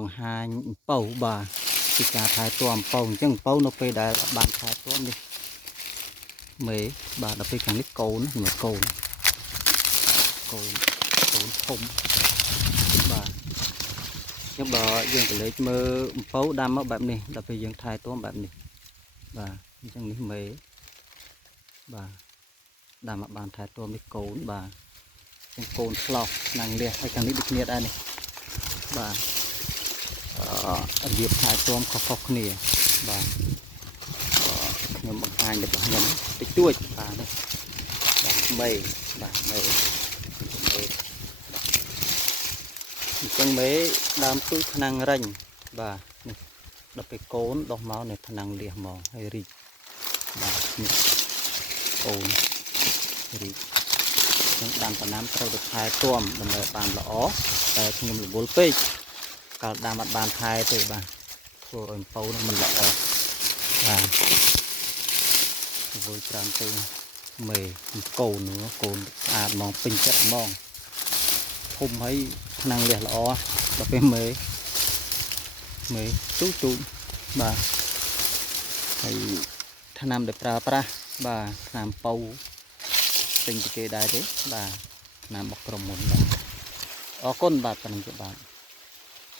បង្ហាញប៉ោបាទពីការថែទាំប៉ោអញ្ចឹងប៉ោនៅពេលដែលបានថែទាំនេះមេបាទដល់ពេលខាងនេះកូនមួយកូនកូនធំបាទអញ្ចឹងបើយើងទៅលេចមើលប៉ោដាំមកបែបនេះដល់ពេលយើងថែទាំបែបនេះបាទអញ្ចឹងនេះមេបាទដាំមកបានថែទាំនេះកូនបាទអញ្ចឹងកូនឆ្លោះឆ្នាំងលះហើយខាងនេះដូចគ្នាដែរនេះបាទរបៀបថែទាំខុសៗគ្នាបាទខ្ញុំបង្ហាញរបស់ខ្ញុំតិចតួចបាទនេះបាទមេបាទមេអញ្ចឹងមេដើមទូថ្នាំងរិញបាទនេះដល់ពេលកូនដុះមកនៅថ្នាំងលះមកហើយរីកបាទនេះកូនរីកខ្ញុំដាំដំណាំត្រូវទៅថែទាំដើម្បីបានល្អតែខ្ញុំរវល់ពេកកាលដាំអត់បានថែទេបាទធ្វើឲ្យប៉ោនឹងមិនល្អបាទរវល់ច្រើនពេកមេកូនស្អាតហ្មងពេញចិត្តហ្មងធំហើយថ្នាំងលះល្អដល់ពេលមេទូបាទហើយថ្នាំដែលប្រើប្រាស់បាទថ្នាំប៉ោពេញពីគេដែរទេបាទថ្នាំរបស់ក្រុមមុនបាទអរគុណបាទប៉ុណ្្នឹងទេបាទ